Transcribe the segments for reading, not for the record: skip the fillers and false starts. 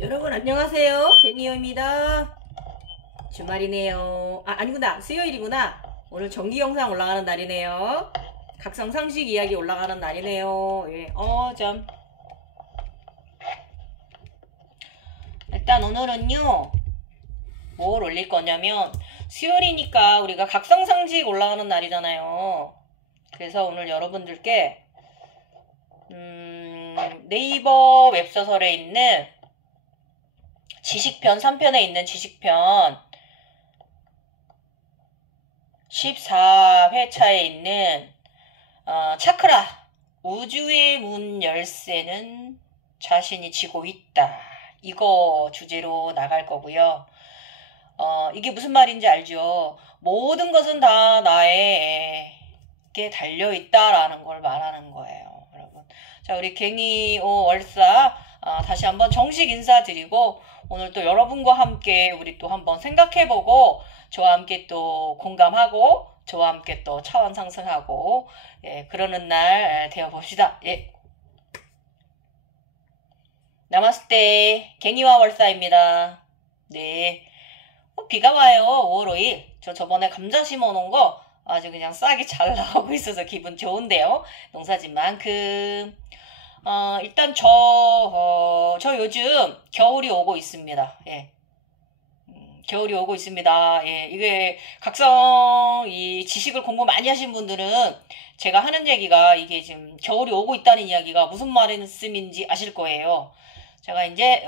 여러분 안녕하세요. 개니어입니다. 주말이네요. 아니구나. 수요일이구나. 오늘 정기 영상 올라가는 날이네요. 각성 상식 이야기 올라가는 날이네요. 예. 일단 오늘은요. 뭘 올릴 거냐면 수요일이니까 우리가 각성 상식 올라가는 날이잖아요. 그래서 오늘 여러분들께 네이버 웹소설에 있는 지식편 3편에 있는 지식편 14회차에 있는 차크라 우주의 문 열쇠는 자신이 쥐고 있다. 이거 주제로 나갈 거고요. 이게 무슨 말인지 알죠? 모든 것은 다 나에게 달려있다라는 걸 말하는 거예요. 여러분. 자, 우리 갱이오 월사 다시 한번 정식 인사드리고 오늘 또 여러분과 함께 우리 또 한번 생각해보고 저와 함께 또 공감하고 저와 함께 또 차원 상승하고 예, 그러는 날 되어봅시다. 예. 나마스테 갱이와 월사입니다. 네. 비가 와요. 5월 5일. 저번에 감자 심어놓은 거 아주 그냥 싹이 잘 나오고 있어서 기분 좋은데요. 농사진 만큼. 일단 저 요즘 겨울이 오고 있습니다. 예. 겨울이 오고 있습니다. 예. 이게 이 지식을 공부 많이 하신 분들은 제가 하는 얘기가 이게 지금 겨울이 오고 있다는 이야기가 무슨 말씀인지 아실 거예요. 제가 이제,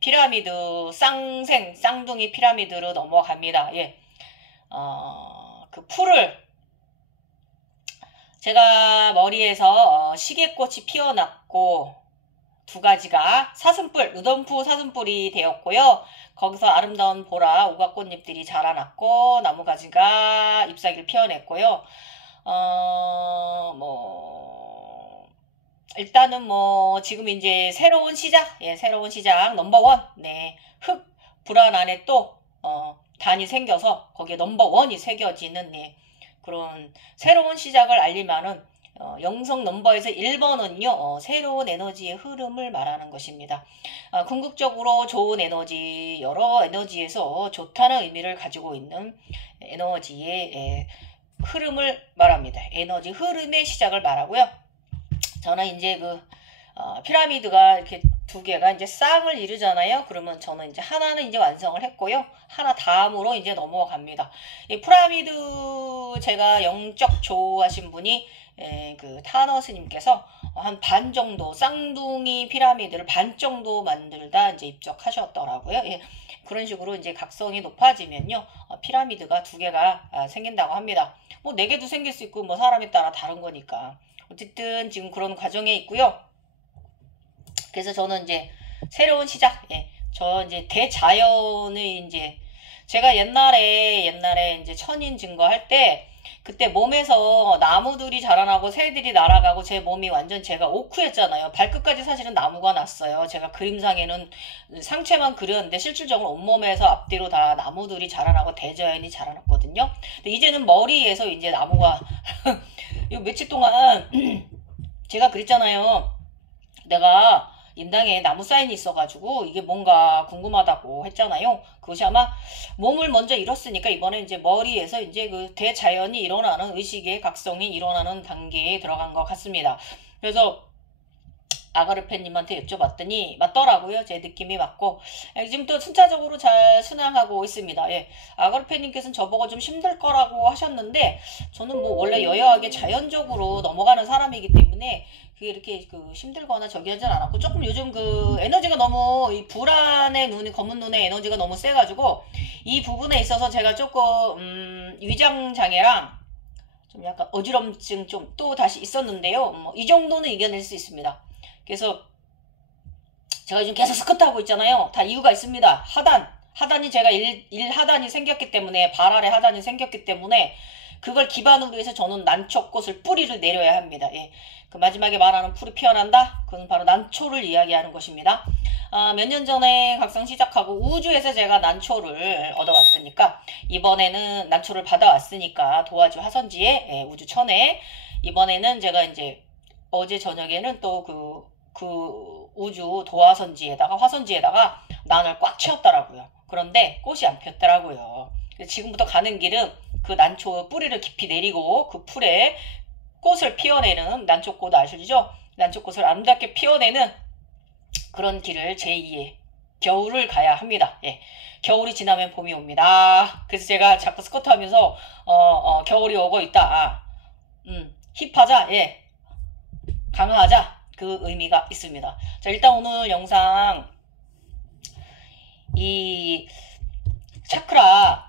피라미드, 쌍둥이 피라미드로 넘어갑니다. 예. 그 풀을, 제가 머리에서 시계꽃이 피어났고, 두 가지가 루덤프 사슴뿔이 되었고요. 거기서 아름다운 보라, 오가꽃잎들이 자라났고, 나무가지가 잎사귀를 피어냈고요. 일단은 지금 이제 새로운 시작, 넘버원, 네. 불안 안에 또, 단이 생겨서 거기에 넘버원이 새겨지는, 네. 그런 새로운 시작을 알리면은, 영성 넘버에서 1번은요, 새로운 에너지의 흐름을 말하는 것입니다. 궁극적으로 좋은 에너지, 여러 에너지에서 좋다는 의미를 가지고 있는 에너지의 흐름을 말합니다. 에너지 흐름의 시작을 말하고요. 저는 이제 피라미드가 이렇게 두 개가 이제 쌍을 이루잖아요. 그러면 저는 이제 하나는 이제 완성을 했고요. 하나 다음으로 이제 넘어갑니다. 이 피라미드 제가 영적 조하신 분이 그 타너스님께서 한 반 정도 쌍둥이 피라미드를 반 정도 만들다 이제 입적하셨더라고요. 예. 그런 식으로 이제 각성이 높아지면요. 피라미드가 두 개가 생긴다고 합니다. 네 개도 생길 수 있고 사람에 따라 다른 거니까. 어쨌든 지금 그런 과정에 있고요. 그래서 저는 이제 새로운 시작, 예. 저 이제 대자연을 이제 제가 옛날에 이제 천인 증거할 때 그때 몸에서 나무들이 자라나고 새들이 날아가고 제 몸이 완전 제가 오크였잖아요. 발끝까지 사실은 나무가 났어요. 제가 그림상에는 상체만 그렸는데 실질적으로 온몸에서 앞뒤로 다 나무들이 자라나고 대자연이 자라났거든요. 근데 이제는 머리에서 이제 나무가 요 며칠 동안 제가 그랬잖아요. 내가 인당에 나무 사인이 있어가지고 이게 뭔가 궁금하다고 했잖아요. 그것이 아마 몸을 먼저 잃었으니까 이번에 이제 머리에서 이제 그 대자연이 일어나는 의식의 각성이 일어나는 단계에 들어간 것 같습니다. 그래서 아가르페님한테 여쭤봤더니 맞더라고요. 제 느낌이 맞고 지금 또 순차적으로 잘 순항하고 있습니다. 예. 아가르페님께서는 저보고 좀 힘들 거라고 하셨는데 저는 원래 여여하게 자연적으로 넘어가는 사람이기 때문에 그게 이렇게 힘들거나 저기 하진 않았고 조금 요즘 에너지가 너무 이 불안의 검은 눈의 에너지가 너무 세가지고 이 부분에 있어서 제가 조금 위장장애랑 좀 약간 어지럼증 좀 또 다시 있었는데요. 이 정도는 이겨낼 수 있습니다. 그래서 제가 지금 계속 스쿼트 하고 있잖아요. 다 이유가 있습니다. 하단이 제가 하단이 생겼기 때문에 발 아래 하단이 생겼기 때문에 그걸 기반으로 해서 저는 난초꽃을 뿌리를 내려야 합니다. 예. 그 마지막에 말하는 풀이 피어난다? 그건 바로 난초를 이야기하는 것입니다. 몇 년 전에 각성 시작하고 우주에서 제가 난초를 얻어왔으니까 이번에는 난초를 받아왔으니까 도화지 화선지에 우주천에 이번에는 제가 이제 어제 저녁에는 또 그 우주 도화선지에다가 화선지에다가 난을 꽉 채웠더라고요. 그런데 꽃이 안 폈더라고요. 지금부터 가는 길은 그 난초 뿌리를 깊이 내리고 그 풀에 꽃을 피워내는 난초꽃 아시죠? 난초꽃을 아름답게 피워내는 그런 길을 제2의 겨울을 가야 합니다. 예. 겨울이 지나면 봄이 옵니다. 그래서 제가 자꾸 스쿼트 하면서 겨울이 오고 있다. 힙하자. 예. 강화하자. 그 의미가 있습니다. 자, 일단 오늘 영상 이 차크라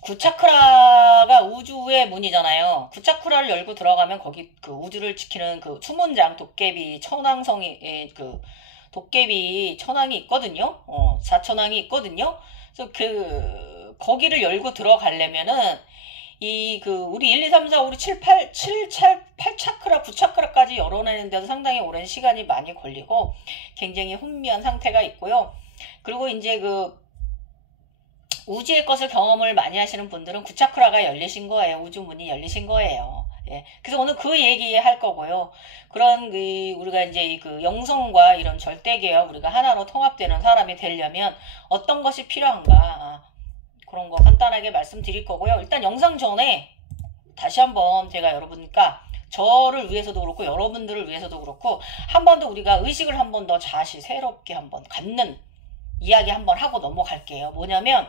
9차크라가 우주의 문이잖아요. 9차크라를 열고 들어가면 거기 그 우주를 지키는 그 수문장 도깨비 천왕성이 그 도깨비 천왕이 있거든요. 사천왕이 있거든요. 그래서 그 거기를 열고 들어가려면은 이 그 우리 1, 2, 3, 4, 5, 6, 7, 8, 8차크라, 9차크라까지 열어내는 데도 상당히 오랜 시간이 많이 걸리고 굉장히 혼미한 상태가 있고요. 그리고 이제 그 우주의 것을 경험을 많이 하시는 분들은 9차크라가 열리신 거예요. 우주문이 열리신 거예요. 예. 그래서 오늘 그 얘기 할 거고요. 그런 우리가 이제 그 영성과 이런 절대계와 우리가 하나로 통합되는 사람이 되려면 어떤 것이 필요한가 그런 거 간단하게 말씀드릴 거고요. 일단 영상 전에 다시 한번 제가 여러분과 저를 위해서도 그렇고 여러분들을 위해서도 그렇고 한 번 더 우리가 의식을 한 번 더 다시 새롭게 한번 갖는 이야기 한번 하고 넘어갈게요. 뭐냐면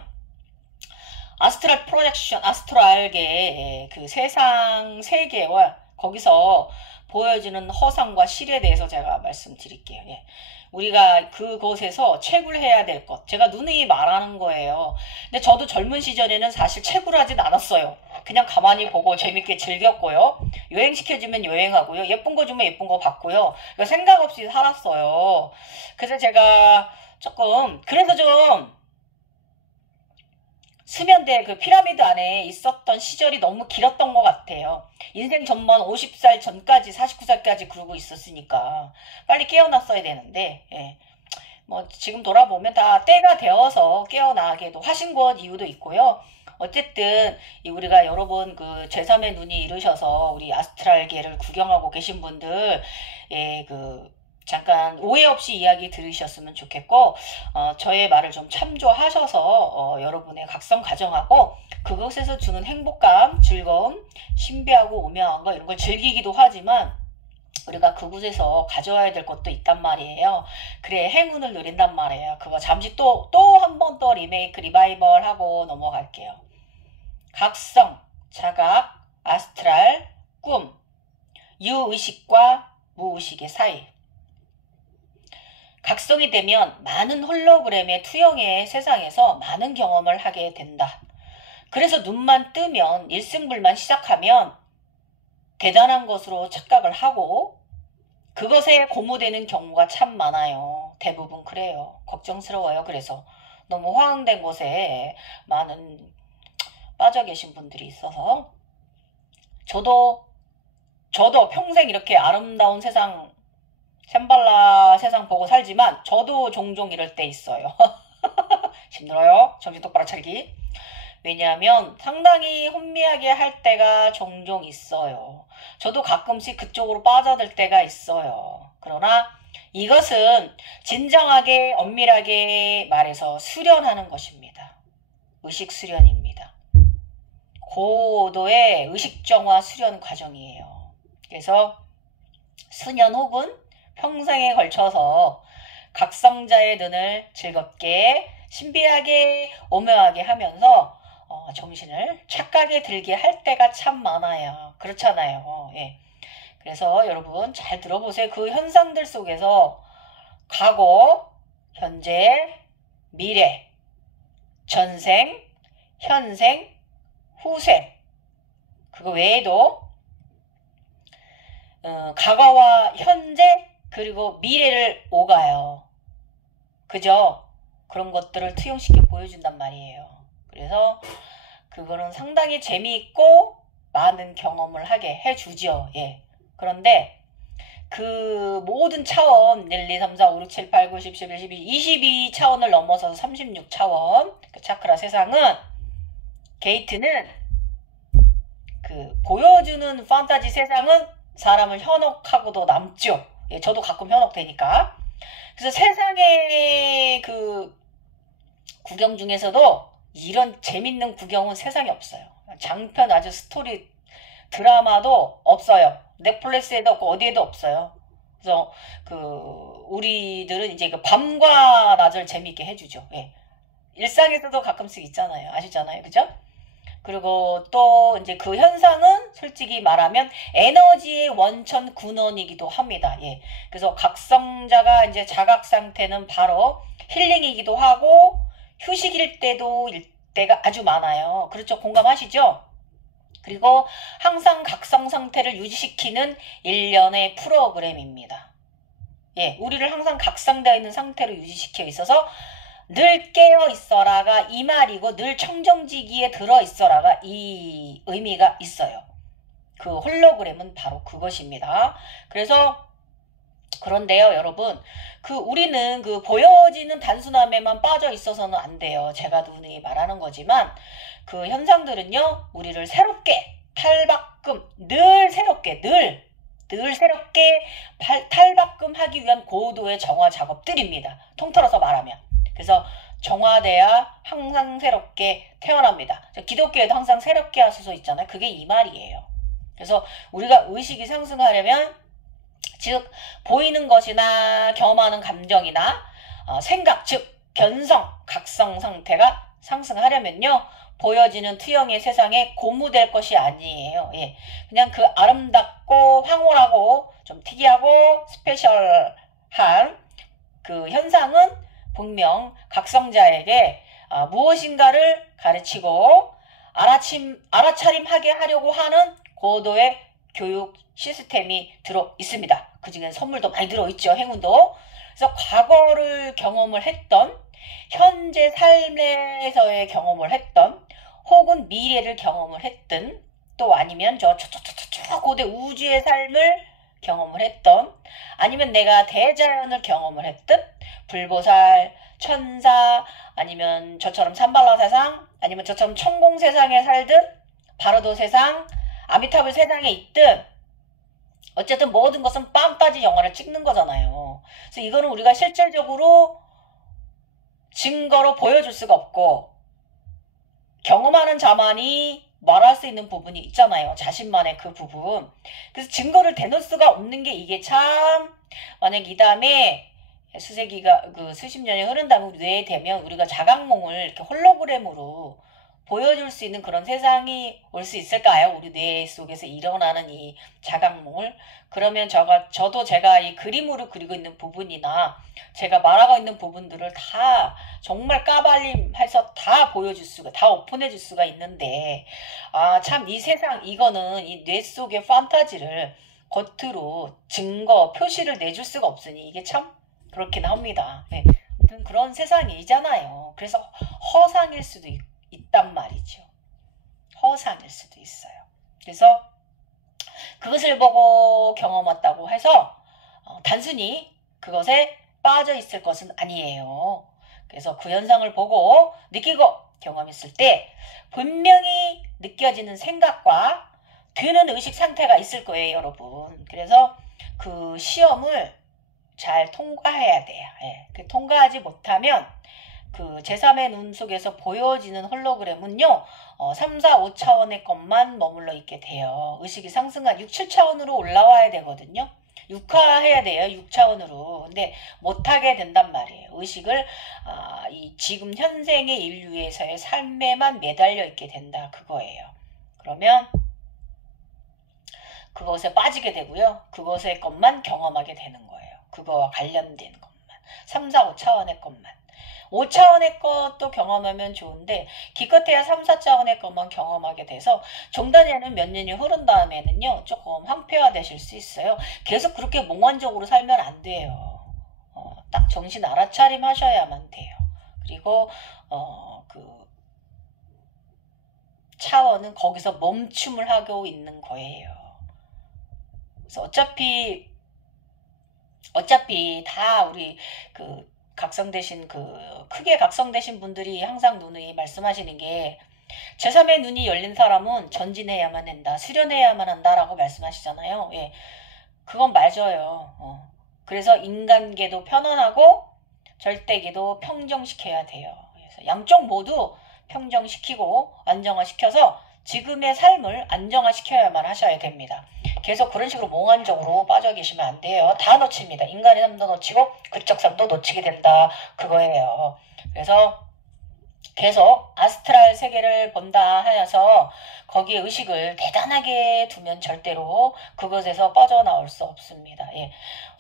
아스트랄 프로젝션, 아스트랄계의 그 세상 세계와 거기서 보여지는 허상과 실에 대해서 제가 말씀드릴게요. 예. 우리가 그곳에서 채굴해야 될 것. 제가 누누이 말하는 거예요. 근데 저도 젊은 시절에는 사실 채굴하진 않았어요. 그냥 가만히 보고 재밌게 즐겼고요. 여행시켜주면 여행하고요. 예쁜 거 주면 예쁜 거 받고요. 생각 없이 살았어요. 그래서 제가 조금 그래서 좀 수면대 그 피라미드 안에 있었던 시절이 너무 길었던 것 같아요. 인생 전반 50살 전까지 49살까지 그러고 있었으니까 빨리 깨어났어야 되는데 예. 뭐 지금 돌아보면 다 때가 되어서 깨어나게도 하신 것 이유도 있고요. 어쨌든 우리가 여러분 그 제3의 눈이 이르셔서 우리 아스트랄계를 구경하고 계신 분들 예, 그 잠깐 오해 없이 이야기 들으셨으면 좋겠고 저의 말을 좀 참조하셔서 여러분의 각성 가정하고 그것에서 주는 행복감, 즐거움, 신비하고 오묘한 거 이런 걸 즐기기도 하지만 우리가 그곳에서 가져와야 될 것도 있단 말이에요. 그래 행운을 누린단 말이에요. 그거 잠시 또 한 번 더 리메이크 리바이벌 하고 넘어갈게요. 각성, 자각, 아스트랄, 꿈, 유의식과 무의식의 사이. 각성이 되면 많은 홀로그램의 투영의 세상에서 많은 경험을 하게 된다. 그래서 눈만 뜨면 일승불만 시작하면 대단한 것으로 착각을 하고 그것에 고무되는 경우가 참 많아요. 대부분 그래요. 걱정스러워요. 그래서 너무 허황된 곳에 많은 빠져 계신 분들이 있어서 저도 평생 이렇게 아름다운 세상 샘발라 세상 보고 살지만 저도 종종 이럴 때 있어요. 힘들어요. 정신 똑바로 차리기. 왜냐하면 상당히 혼미하게 할 때가 종종 있어요. 저도 가끔씩 그쪽으로 빠져들 때가 있어요. 그러나 이것은 진정하게 엄밀하게 말해서 수련하는 것입니다. 의식 수련입니다. 고도의 의식정화 수련 과정이에요. 그래서 수년 혹은 평생에 걸쳐서 각성자의 눈을 즐겁게 신비하게 오묘하게 하면서 정신을 착각에 들게 할 때가 참 많아요. 그렇잖아요. 예. 그래서 여러분 잘 들어보세요. 그 현상들 속에서 과거, 현재, 미래, 전생, 현생, 후생 그거 외에도 과거와 현재 그리고 미래를 오가요. 그죠? 그런 것들을 투영시켜 보여준단 말이에요. 그래서 그거는 상당히 재미있고 많은 경험을 하게 해주죠. 예. 그런데 그 모든 차원 1, 2, 3, 4, 5, 6, 7, 8, 9, 10, 11, 12, 22차원을 넘어서서 36차원 그 차크라 세상은 게이트는 그 보여주는 판타지 세상은 사람을 현혹하고도 남죠. 예, 저도 가끔 현혹되니까. 그래서 세상의 그 구경 중에서도 이런 재밌는 구경은 세상에 없어요. 장편 아주 스토리 드라마도 없어요. 넷플릭스에도 없고 어디에도 없어요. 그래서 그 우리들은 이제 그 밤과 낮을 재밌게 해주죠. 예. 일상에서도 가끔씩 있잖아요. 아시잖아요. 그죠? 그리고 또 이제 그 현상은 솔직히 말하면 에너지의 원천 근원이기도 합니다. 예. 그래서 각성자가 이제 자각 상태는 바로 힐링이기도 하고 휴식일 때도 때가 아주 많아요. 그렇죠? 공감하시죠? 그리고 항상 각성 상태를 유지시키는 일련의 프로그램입니다. 예, 우리를 항상 각성되어 있는 상태로 유지시켜 있어서 늘 깨어 있어라가 이 말이고 늘 청정지기에 들어 있어라가 이 의미가 있어요. 그 홀로그램은 바로 그것입니다. 그래서 그런데요, 여러분, 그 우리는 그 보여지는 단순함에만 빠져 있어서는 안 돼요. 제가 누누이 말하는 거지만 그 현상들은요, 우리를 새롭게 탈바꿈, 늘 새롭게, 늘 새롭게 탈바꿈하기 위한 고도의 정화 작업들입니다. 통틀어서 말하면. 그래서 정화돼야 항상 새롭게 태어납니다. 기독교에도 항상 새롭게 하소서 있잖아요. 그게 이 말이에요. 그래서 우리가 의식이 상승하려면 즉 보이는 것이나 경험하는 감정이나 생각, 즉 견성, 각성 상태가 상승하려면요. 보여지는 투영의 세상에 고무될 것이 아니에요. 예. 그냥 그 아름답고 황홀하고 좀 특이하고 스페셜한 그 현상은 분명 각성자에게 무엇인가를 가르치고 알아차림하게 하려고 하는 고도의 교육 시스템이 들어 있습니다. 그 중엔 선물도 많이 들어있죠. 행운도. 그래서 과거를 경험을 했던, 현재 삶에서의 경험을 했던, 혹은 미래를 경험을 했든, 또 아니면 저 고대 우주의 삶을 경험을 했던, 아니면 내가 대자연을 경험을 했든, 불보살, 천사, 아니면 저처럼 삼발라 세상, 아니면 저처럼 천공 세상에 살든, 바로도 세상, 아미타불 세상에 있든, 어쨌든 모든 것은 빰 빠진 영화를 찍는 거잖아요. 그래서 이거는 우리가 실질적으로 증거로 보여줄 수가 없고 경험하는 자만이 말할 수 있는 부분이 있잖아요. 자신만의 그 부분. 그래서 증거를 대놓을 수가 없는 게 이게 참 만약 이 다음에 수세기가 그 수십 년이 흐른 다음에 우리 뇌에 되면 우리가 자각몽을 이렇게 홀로그램으로 보여줄 수 있는 그런 세상이 올 수 있을까요? 우리 뇌 속에서 일어나는 이 자각몽을. 그러면 저도 제가 이 그림으로 그리고 있는 부분이나 제가 말하고 있는 부분들을 다 정말 까발림해서 다 보여줄 수가, 다 오픈해 줄 수가 있는데, 참 이 세상, 이거는 이 뇌 속의 판타지를 겉으로 증거, 표시를 내줄 수가 없으니 이게 참 그렇긴 합니다. 네. 그런 세상이잖아요. 그래서 허상일 수도 있단 말이죠. 허상일 수도 있어요. 그래서 그것을 보고 경험했다고 해서 단순히 그것에 빠져 있을 것은 아니에요. 그래서 그 현상을 보고 느끼고 경험했을 때 분명히 느껴지는 생각과 드는 의식 상태가 있을 거예요, 여러분. 그래서 그 시험을 잘 통과해야 돼요. 예. 통과하지 못하면 그 제3의 눈 속에서 보여지는 홀로그램은요, 3, 4, 5차원의 것만 머물러 있게 돼요. 의식이 상승한 6, 7차원으로 올라와야 되거든요. 6화해야 돼요. 6차원으로. 근데 못하게 된단 말이에요. 의식을 이 지금 현생의 인류에서의 삶에만 매달려 있게 된다. 그거예요. 그러면 그것에 빠지게 되고요. 그것의 것만 경험하게 되는 거예요. 그거와 관련된 것만. 3, 4, 5차원의 것만. 5차원의 것도 경험하면 좋은데 기껏해야 3, 4차원의 것만 경험하게 돼서 종단에는 몇 년이 흐른 다음에는요. 조금 황폐화되실 수 있어요. 계속 그렇게 몽환적으로 살면 안 돼요. 딱 정신 알아차림 하셔야만 돼요. 그리고 그 차원은 거기서 멈춤을 하고 있는 거예요. 그래서 어차피 다 우리 그 각성되신 크게 각성되신 분들이 항상 누누이 말씀하시는 게 제3의 눈이 열린 사람은 전진해야만 한다. 수련해야만 한다라고 말씀하시잖아요. 예. 그건 맞아요. 그래서 인간계도 편안하고 절대계도 평정시켜야 돼요. 그래서 양쪽 모두 평정시키고 안정화시켜서 지금의 삶을 안정화시켜야만 하셔야 됩니다. 계속 그런 식으로 몽환적으로 빠져 계시면 안 돼요. 다 놓칩니다. 인간의 삶도 놓치고 그쪽 삶도 놓치게 된다. 그거예요. 그래서 계속 아스트랄 세계를 본다 하여서 거기에 의식을 대단하게 두면 절대로 그것에서 빠져나올 수 없습니다. 예.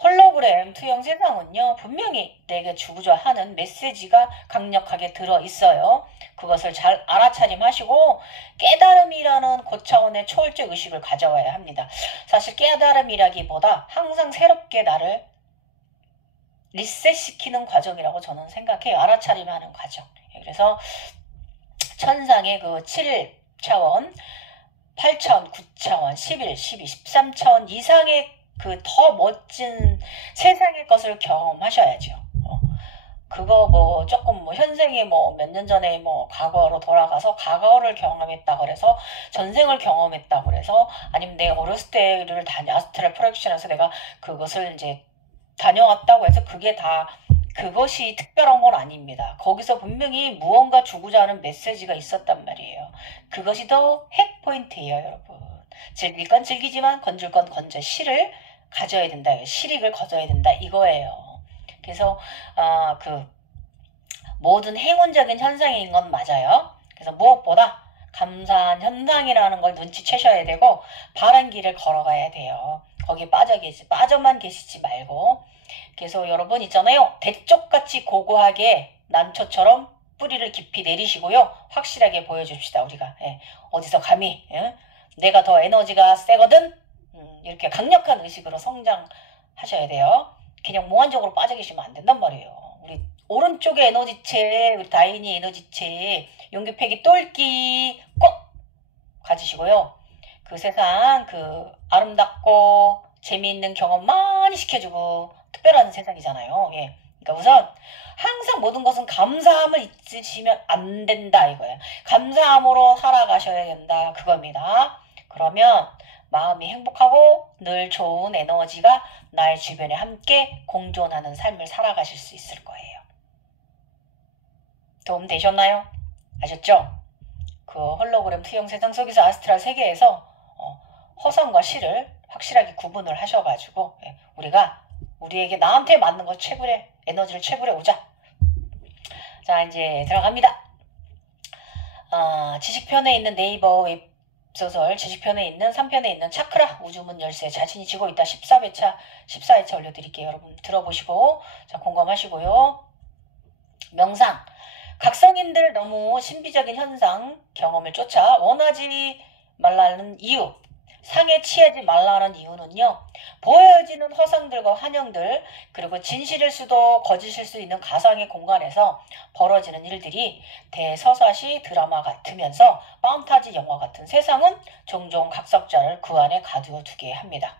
홀로그램 투영 세상은요, 분명히 내게 주고자 하는 메시지가 강력하게 들어있어요. 그것을 잘 알아차림하시고 깨달음이라는 고차원의 초월적 의식을 가져와야 합니다. 사실 깨달음이라기보다 항상 새롭게 나를 리셋시키는 과정이라고 저는 생각해요. 알아차림하는 과정. 그래서 천상의 그 7차원, 8차원, 9차원, 11, 12, 13차원 이상의 그 더 멋진 세상의 것을 경험하셔야죠. 그거 뭐 조금 뭐 현생에 뭐 몇 년 전에 뭐 과거로 돌아가서 과거를 경험했다고 그래서 전생을 경험했다고 그래서 아니면 내가 어렸을 때를 아스트랄 프로젝션에서 내가 그것을 이제 다녀왔다고 해서 그게 다 그것이 특별한 건 아닙니다. 거기서 분명히 무언가 주고자 하는 메시지가 있었단 말이에요. 그것이 더 핵 포인트예요, 여러분. 즐길 건 즐기지만 건질 건 건져 실을 가져야 된다. 실익을 거둬야 된다. 이거예요. 그래서 그 모든 행운적인 현상인 건 맞아요. 그래서 무엇보다 감사한 현상이라는 걸 눈치채셔야 되고 바른 길을 걸어가야 돼요. 거기에 빠져만 계시지 말고. 그래서 여러분 있잖아요. 대쪽같이 고고하게 난초처럼 뿌리를 깊이 내리시고요. 확실하게 보여줍시다. 우리가 어디서 감히 내가 더 에너지가 세거든. 이렇게 강력한 의식으로 성장하셔야 돼요. 그냥 몽환적으로 빠져 계시면 안 된단 말이에요. 우리 오른쪽에 에너지체, 우리 다인이 에너지체, 용기패기 똘끼 꼭 가지시고요. 그 세상 그 아름답고 재미있는 경험 많이 시켜주고 특별한 세상이잖아요. 예. 그러니까 우선 항상 모든 것은 감사함을 잊으시면 안 된다 이거예요. 감사함으로 살아가셔야 된다 그겁니다. 그러면 마음이 행복하고 늘 좋은 에너지가 나의 주변에 함께 공존하는 삶을 살아가실 수 있을 거예요. 도움 되셨나요? 아셨죠? 그 홀로그램 투영 세상 속에서 아스트랄 세계에서 허상과 실을 확실하게 구분을 하셔가지고 우리가 우리에게 나한테 맞는 거 채굴해 에너지를 채굴해 오자. 자 이제 들어갑니다. 지식편에 있는 네이버 웹소설 지식편에 있는 3편에 있는 차크라 우주문 열쇠 자신이 지고 있다 14회차 올려드릴게요. 여러분 들어보시고 자 공감하시고요. 명상 각성인들 너무 신비적인 현상 경험을 쫓아 원하지 말라는 이유 상에 취하지 말라는 이유는요. 보여지는 허상들과 환영들 그리고 진실일 수도 거짓일 수 있는 가상의 공간에서 벌어지는 일들이 대서사시 드라마 같으면서 판타지 영화 같은 세상은 종종 각성자를 그 안에 가두어 두게 합니다.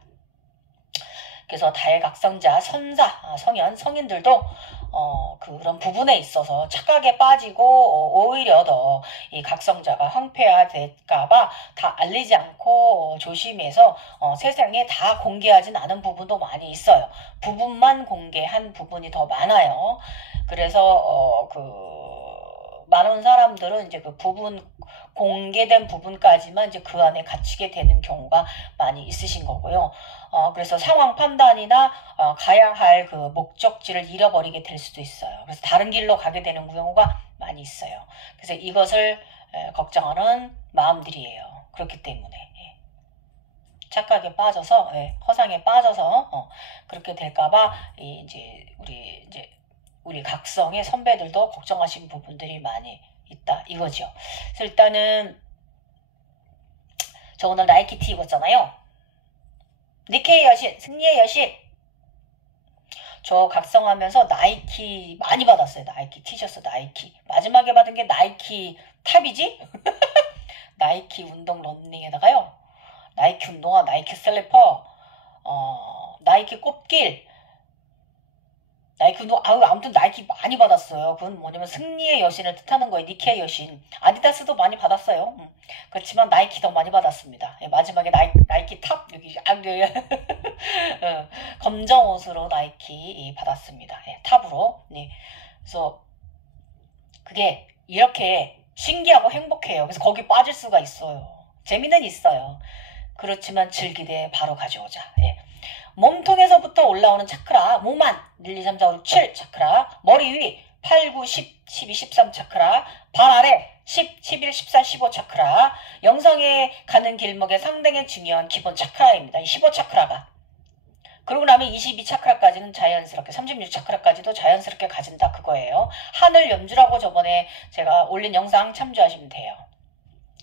그래서 다일각성자, 선사, 성현, 성인들도 그런 부분에 있어서 착각에 빠지고 오히려 더 이 각성자가 황폐화될까봐 다 알리지 않고 조심해서 세상에 다 공개하진 않은 부분도 많이 있어요. 부분만 공개한 부분이 더 많아요. 그래서 많은 사람들은 이제 그 부분 공개된 부분까지만 이제 그 안에 갇히게 되는 경우가 많이 있으신 거고요. 그래서 상황 판단이나 가야 할 그 목적지를 잃어버리게 될 수도 있어요. 그래서 다른 길로 가게 되는 경우가 많이 있어요. 그래서 이것을 걱정하는 마음들이에요. 그렇기 때문에 착각에 빠져서 허상에 빠져서 그렇게 될까봐 이제 우리 각성의 선배들도 걱정하신 부분들이 많이 있다 이거죠. 그래서 일단은 저 오늘 나이키 티 입었잖아요. 니케의 여신, 승리의 여신. 저 각성하면서 나이키 많이 받았어요. 나이키 티셔츠 나이키. 마지막에 받은 게 나이키 탑이지? 나이키 운동 런닝에다가요. 나이키 운동화, 나이키 슬리퍼, 나이키 꽃길, 나이키 운동, 아무튼 나이키 많이 받았어요. 그건 뭐냐면 승리의 여신을 뜻하는 거예요. 니케의 여신. 아디다스도 많이 받았어요. 그렇지만 나이키 더 많이 받았습니다. 마지막에 나이키 탑, 여기, 검정 옷으로 나이키 받았습니다. 예, 탑으로. 네. 그래서 그게 이렇게 신기하고 행복해요. 그래서 거기 빠질 수가 있어요. 재미는 있어요. 그렇지만 즐기되 바로 가져오자. 예. 몸통에서부터 올라오는 차크라, 몸안 1, 2, 3, 4, 5, 6, 7 차크라, 머리 위 8, 9, 10, 12, 13 차크라, 발 아래 10, 11, 14, 15 차크라, 영성에 가는 길목에 상당히 중요한 기본 차크라입니다. 이 15 차크라가. 그러고 나면 22 차크라까지는 자연스럽게, 36 차크라까지도 자연스럽게 가진다 그거예요. 하늘 염주라고 저번에 제가 올린 영상 참조하시면 돼요.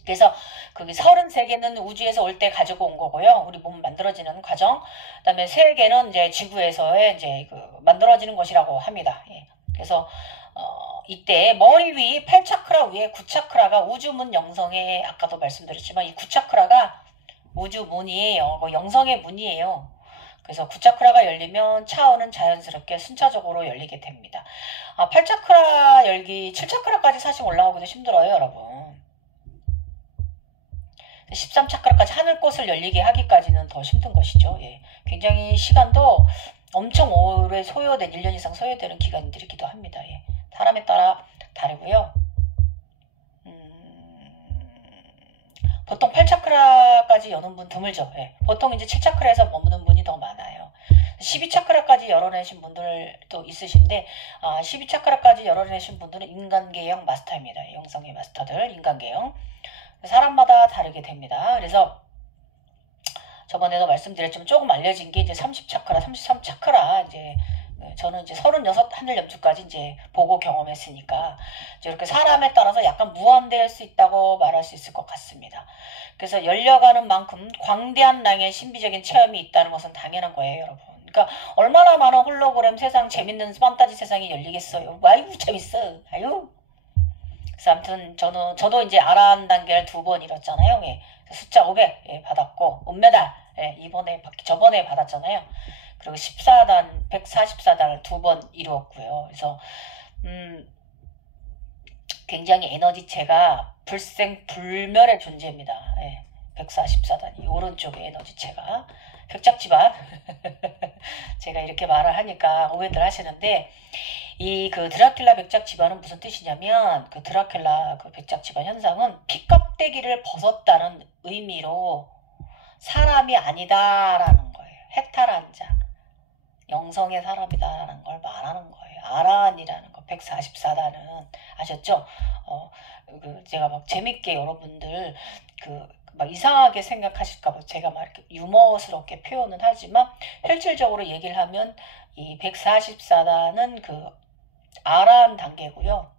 그래서 그 33개는 우주에서 올 때 가지고 온 거고요. 우리 몸 만들어지는 과정. 그다음에 3개는 이제 지구에서의 이제 그 만들어지는 것이라고 합니다. 예. 그래서 이때 머리 위 8차크라 위에 9차크라가 우주문 영성에 아까도 말씀드렸지만 이 9차크라가 우주문이에요. 영성의 문이에요. 그래서 9차크라가 열리면 차원은 자연스럽게 순차적으로 열리게 됩니다. 8차크라 열기 7차크라까지 사실 올라오기도 힘들어요, 여러분. 13차크라까지 하늘꽃을 열리게 하기까지는 더 힘든 것이죠. 예. 굉장히 시간도 엄청 오래 소요된 1년 이상 소요되는 기간들이기도 합니다. 예. 사람에 따라 다르고요. 보통 8차크라까지 여는 분 드물죠. 예. 보통 이제 7차크라에서 머무는 분이 더 많아요. 12차크라까지 열어내신 분들도 있으신데 12차크라까지 열어내신 분들은 인간계형 마스터입니다. 영성의 마스터들 인간계형. 사람마다 다르게 됩니다. 그래서 저번에도 말씀드렸지만 조금 알려진 게 이제 30차크라, 33차크라 이제 저는 이제 36 하늘 염주까지 이제 보고 경험했으니까 이렇게 사람에 따라서 약간 무한대할 수 있다고 말할 수 있을 것 같습니다. 그래서 열려가는 만큼 광대한 낭의 신비적인 체험이 있다는 것은 당연한 거예요, 여러분. 그러니까 얼마나 많은 홀로그램 세상, 재밌는 판타지 세상이 열리겠어요. 아유 재밌어. 아유. 그래서 아무튼 저도 이제 아라한 단계를 2번 이뤘잖아요. 예. 숫자 500 예, 받았고 은메달 예, 저번에 받았잖아요. 그리고 14단 144단을 2번 이루었고요. 그래서 굉장히 에너지체가 불생불멸의 존재입니다. 예. 144단이 오른쪽에 에너지체가 벽작지반 제가 이렇게 말을 하니까 오해들 하시는데 이 그 드라큘라 백작지반은 무슨 뜻이냐면 그 드라큘라 그 백작지반 현상은 피껍데기를 벗었다는 의미로 사람이 아니다라는 거예요. 해탈한 자, 영성의 사람이다라는 걸 말하는 거예요. 아라한이라는 거 144단은 아셨죠? 제가 막 재밌게 여러분들 막 이상하게 생각하실까봐 제가 막 이렇게 유머스럽게 표현은 하지만 실질적으로 얘기를 하면 이 144단은 그 아라한 단계고요.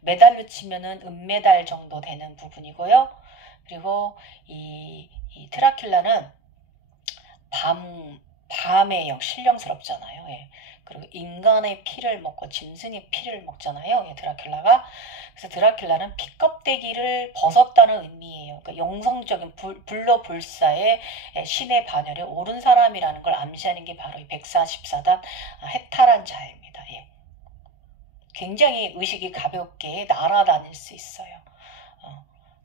메달로 치면은 은메달 정도 되는 부분이고요. 그리고 이 드라큘라는 밤에 신령스럽잖아요. 예. 그리고 인간의 피를 먹고 짐승의 피를 먹잖아요. 예, 드라큘라가. 그래서 드라큘라는 피껍데기를 벗었다는 의미예요. 그러니까 영성적인 불로불사의 신의 반열에 오른 사람이라는 걸 암시하는 게 바로 이 144단 해탈한 자입니다. 예. 굉장히 의식이 가볍게 날아다닐 수 있어요.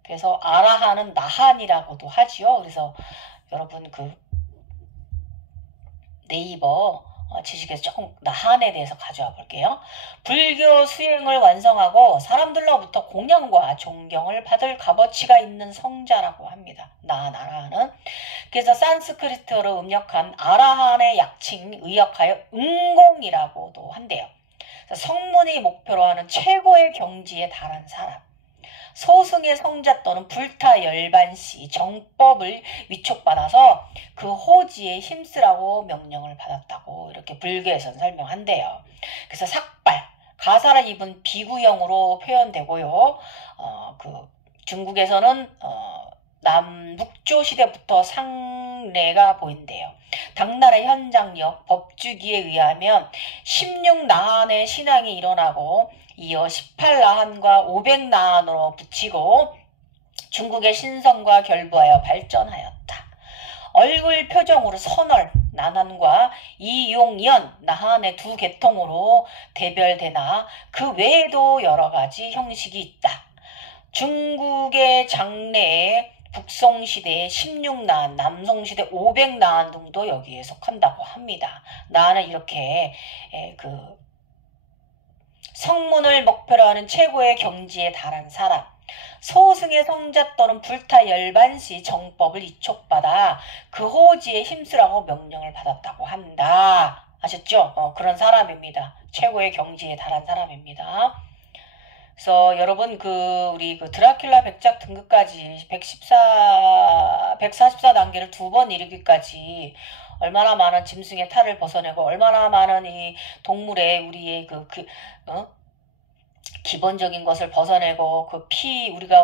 그래서 아라한은 나한이라고도 하지요. 그래서 여러분 그 네이버 지식에서 조금 나한에 대해서 가져와 볼게요. 불교 수행을 완성하고 사람들로부터 공양과 존경을 받을 값어치가 있는 성자라고 합니다. 나한 아라한은. 그래서 산스크리트어로 음역한 아라한의 약칭 의역하여 은공이라고도 한대요. 성문이 목표로 하는 최고의 경지에 달한 사람. 소승의 성자 또는 불타 열반시 정법을 위촉받아서 그 호지에 힘쓰라고 명령을 받았다고 이렇게 불교에서는 설명한대요. 그래서 삭발, 가사를 입은 비구형으로 표현되고요. 중국에서는 남북조 시대부터 상례가 보인대요. 당나라 현장력 법주기에 의하면 16나한의 신앙이 일어나고 이어 18나한과 500나한으로 붙이고 중국의 신성과 결부하여 발전하였다. 얼굴 표정으로 선얼, 나한과 이용연, 나한의 두 계통으로 대별되나 그 외에도 여러 가지 형식이 있다. 중국의 장래에 북송시대의 16난, 남송시대 500난 등도 여기에 속한다고 합니다. 나는 이렇게 그 성문을 목표로 하는 최고의 경지에 달한 사람, 소승의 성자 또는 불타 열반시 정법을 이촉받아 그 호지에 힘쓰라고 명령을 받았다고 한다. 아셨죠? 그런 사람입니다. 최고의 경지에 달한 사람입니다. 그래서 여러분 우리 드라큘라 백작 등급까지 144단계를 2번 이르기까지 얼마나 많은 짐승의 탈을 벗어내고 얼마나 많은 이 동물의 우리의 기본적인 것을 벗어내고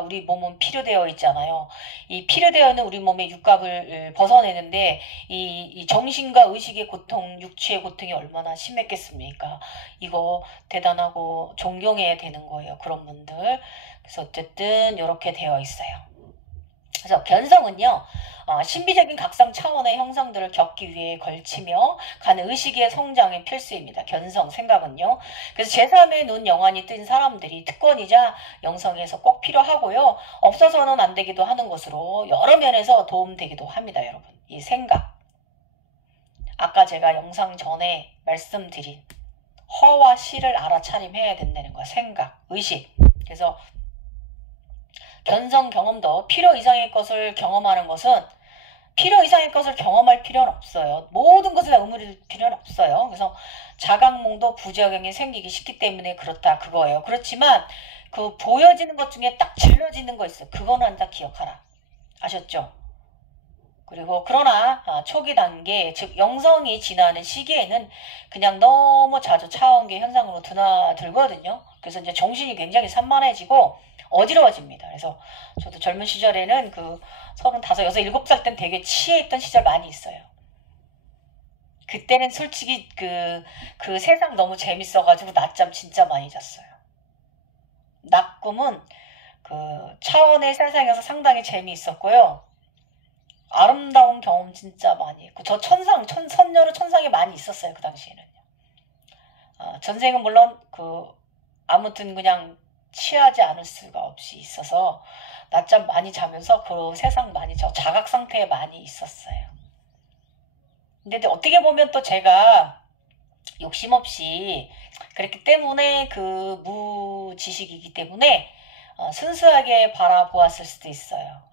우리 몸은 피로 되어 있잖아요. 이 피로 되어 있는 우리 몸의 육갑을 벗어내는데 이 정신과 의식의 고통, 육체의 고통이 얼마나 심했겠습니까? 이거 대단하고 존경해야 되는 거예요. 그런 분들. 그래서 어쨌든 이렇게 되어 있어요. 그래서 견성은요, 신비적인 각성 차원의 형상들을 겪기 위해 걸치며 가는 의식의 성장의 필수입니다. 견성, 생각은요. 그래서 제3의 눈 영안이 뜬 사람들이 특권이자 영성에서 꼭 필요하고요. 없어서는 안 되기도 하는 것으로 여러 면에서 도움되기도 합니다, 여러분. 이 생각. 아까 제가 영상 전에 말씀드린 허와 시를 알아차림해야 된다는 거. 생각, 의식. 그래서 견성 경험도 필요 이상의 것을 경험하는 것은 필요 이상의 것을 경험할 필요는 없어요. 모든 것을 다 의무릴 필요는 없어요. 그래서 자각몽도 부작용이 생기기 쉽기 때문에 그렇다 그거예요. 그렇지만 그 보여지는 것 중에 딱 질러지는 거 있어요. 그거는 다 기억하라. 아셨죠? 그리고 그러나 초기 단계 즉 영성이 지나는 시기에는 그냥 너무 자주 차원계 현상으로 드나들거든요. 그래서 이제 정신이 굉장히 산만해지고 어지러워집니다. 그래서 저도 젊은 시절에는 35, 6, 7살 땐 되게 취해있던 시절 많이 있어요. 그때는 솔직히 그 세상 너무 재밌어가지고 낮잠 진짜 많이 잤어요. 낮 꿈은 차원의 세상에서 상당히 재미있었고요. 아름다운 경험 진짜 많이 했고 저 선녀로 천상에 많이 있었어요. 그 당시에는요. 전생은 물론 아무튼 그냥 취하지 않을 수가 없이 있어서 낮잠 많이 자면서 그 세상 많이 자각 상태에 많이 있었어요. 근데 어떻게 보면 또 제가 욕심 없이 그랬기 때문에 무지식이기 때문에 순수하게 바라보았을 수도 있어요.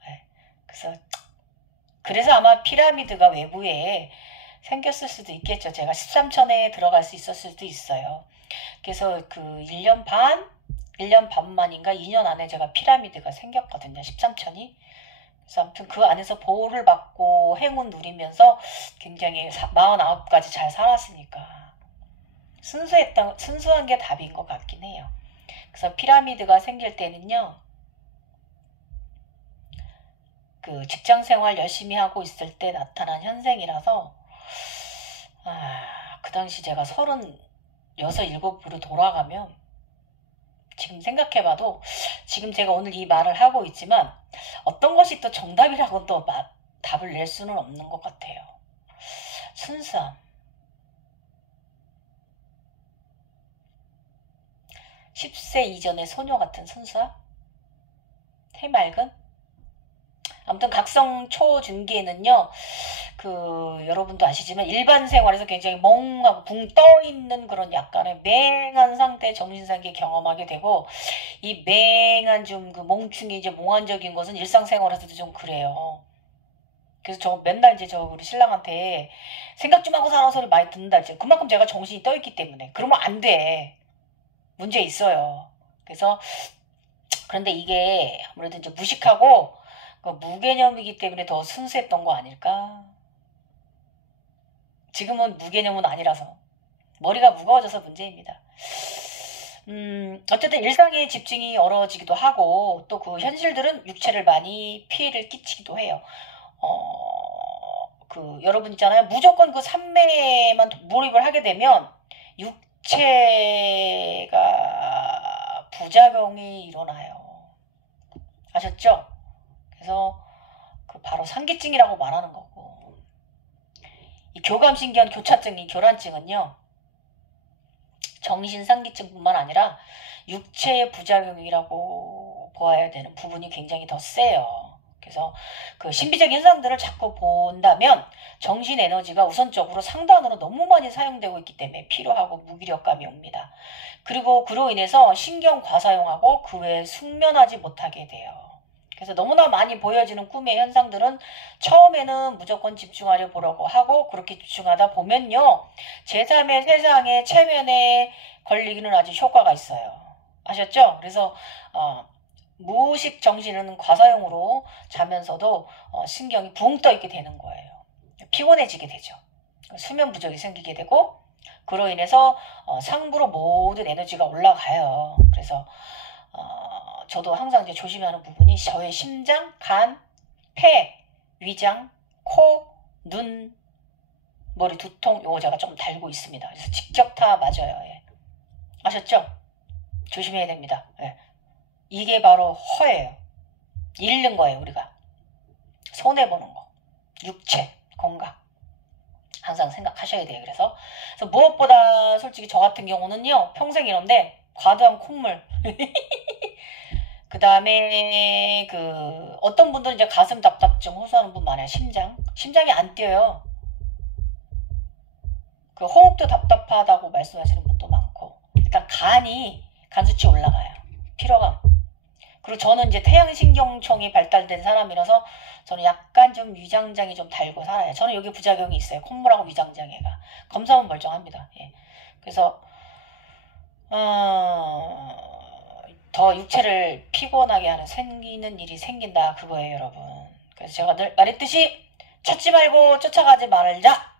그래서 아마 피라미드가 외부에 생겼을 수도 있겠죠. 제가 13천에 들어갈 수 있었을 수도 있어요. 그래서 1년 반만인가 2년 안에 제가 피라미드가 생겼거든요. 13천이. 그래서 아무튼 그 안에서 보호를 받고 행운 누리면서 굉장히 49까지 잘 살았으니까 순수한 게 답인 것 같긴 해요. 그래서 피라미드가 생길 때는요. 직장 생활 열심히 하고 있을 때 나타난 현생이라서 그 당시 제가 36, 7으로 돌아가면 지금 생각해봐도 지금 제가 오늘 이 말을 하고 있지만 어떤 것이 또 정답이라고 또 답을 낼 수는 없는 것 같아요. 순수함. 10세 이전의 소녀 같은 순수함? 해맑음? 아무튼 각성 초중기에는요. 여러분도 아시지만 일반 생활에서 굉장히 멍하고 붕 떠있는 그런 약간의 맹한 상태의 정신상계 경험하게 되고 이 맹한 좀 몽충이 이제 몽환적인 것은 일상생활에서도 좀 그래요. 그래서 저 맨날 이제 우리 신랑한테 생각 좀 하고 살아 소리 많이 듣는다. 이제 그만큼 제가 정신이 떠있기 때문에 그러면 안 돼. 문제 있어요. 그래서 그런데 이게 아무래도 이제 무식하고 무개념이기 때문에 더 순수했던 거 아닐까? 지금은 무개념은 아니라서 머리가 무거워져서 문제입니다. 어쨌든 일상의 집중이 어려워지기도 하고 또 현실들은 육체를 많이 피해를 끼치기도 해요. 여러분 있잖아요. 무조건 삼매만 몰입을 하게 되면 육체가 부작용이 일어나요. 아셨죠? 그래서 바로 상기증이라고 말하는 거고 이 교감신경 교차증, 이 교란증은요. 정신상기증뿐만 아니라 육체의 부작용이라고 보아야 되는 부분이 굉장히 더 세요. 그래서 그 신비적인 현상들을 자꾸 본다면 정신 에너지가 우선적으로 상단으로 너무 많이 사용되고 있기 때문에 피로하고 무기력감이 옵니다. 그리고 그로 인해서 신경 과사용하고 그 외에 숙면하지 못하게 돼요. 그래서 너무나 많이 보여지는 꿈의 현상들은 처음에는 무조건 집중하려 보려고 하고 그렇게 집중하다 보면요. 제3의 세상의 체면에 걸리기는 아주 효과가 있어요. 아셨죠? 그래서 무의식 정신은 과사용으로 자면서도 신경이 붕 떠 있게 되는 거예요. 피곤해지게 되죠. 수면 부족이 생기게 되고 그로 인해서 상부로 모든 에너지가 올라가요. 그래서 저도 항상 이제 조심하는 부분이 저의 심장, 간, 폐, 위장, 코, 눈, 머리, 두통 요거 제가 좀 달고 있습니다. 그래서 직격타 맞아요. 예. 아셨죠? 조심해야 됩니다. 예. 이게 바로 허예요. 잃는 거예요, 우리가. 손해보는 거. 육체, 건강. 항상 생각하셔야 돼요. 그래서 무엇보다 솔직히 저 같은 경우는요, 평생 이런데, 과도한 콧물. 그 다음에, 어떤 분들은 이제 가슴 답답증 호소하는 분 많아요. 심장이 안 뛰어요. 호흡도 답답하다고 말씀하시는 분도 많고. 일단 간 수치 올라가요. 피로감. 그리고 저는 이제 태양신경청이 발달된 사람이라서 저는 약간 좀 위장장이 좀 달고 살아요. 저는 여기 부작용이 있어요. 콧물하고 위장장애가. 검사하면 멀쩡합니다. 예. 그래서 더 육체를 피곤하게 하는 생기는 일이 생긴다 그거예요, 여러분. 그래서 제가 늘 말했듯이 찾지 말고 쫓아가지 말자.